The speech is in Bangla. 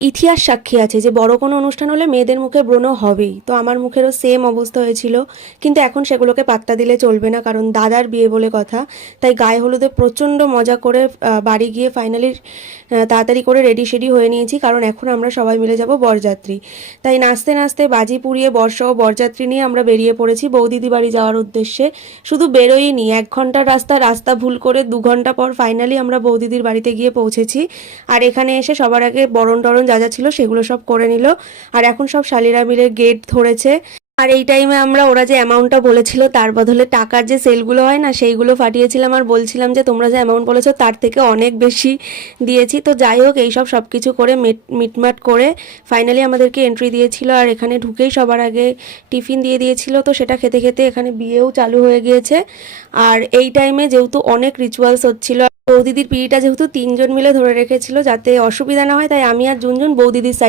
ইতিহাস সাক্ষী আছে যে বড় কোনো অনুষ্ঠান হলে মেয়েদের মুখে ব্রণ হবেই। তো আমার মুখেরও সেম অবস্থা হয়েছিল, কিন্তু এখন সেগুলোকে পাত্তা দিলে চলবে না, কারণ দাদার বিয়ে বলে কথা। তাই গায়ে হলুদে প্রচণ্ড মজা করে বাড়ি গিয়ে ফাইনালি তাড়াতাড়ি করে রেডি শেডি হয়ে নিয়েছি, কারণ এখন আমরা সবাই মিলে যাব বরযাত্রী। তাই নাচতে নাচতে বাজি পুড়িয়ে বর্ষা ও বরযাত্রী নিয়ে আমরা বেরিয়ে পড়েছি বৌদিদি বাড়ি যাওয়ার উদ্দেশ্যে। শুধু বেরোইনি, 1 ঘন্টার রাস্তা ভুল করে 2 ঘন্টা পর ফাইনালি আমরা বৌদিদির বাড়িতে গিয়ে পৌঁছেছি। আর এখানে এসে সবার আগে বরণ টরণ যা যা ছিল সেগুলো সব করে নিল। আর এখন সব শালিরা মিলে গেট ধরেছে। আর এই টাইমে আমরা ওরা যে অ্যামাউন্টটা বলেছিল তার বদলে টাকার যে সেলগুলো হয় না সেইগুলো ফাটিয়েছিলাম, আর বলছিলাম যে তোমরা যে অ্যামাউন্ট বলেছো তার থেকে অনেক বেশি দিয়েছি। তো যাই হোক, এইসব সব কিছু করে মিটমাট করে ফাইনালি আমাদেরকে এন্ট্রি দিয়েছিল। আর এখানে ঢুকেই সবার আগে টিফিন দিয়ে দিয়েছিল, তো সেটা খেতে খেতে এখানে বিয়েও চালু হয়ে গিয়েছে। আর এই টাইমে যেহেতু অনেক রিচুয়ালস হচ্ছিল, বৌদিদির পিড়িটা যেহেতু 3জন মিলে ধরে রেখেছিল যাতে অসুবিধা না হয়, তাই আমি আর জুনজুন বৌদিদির সাইড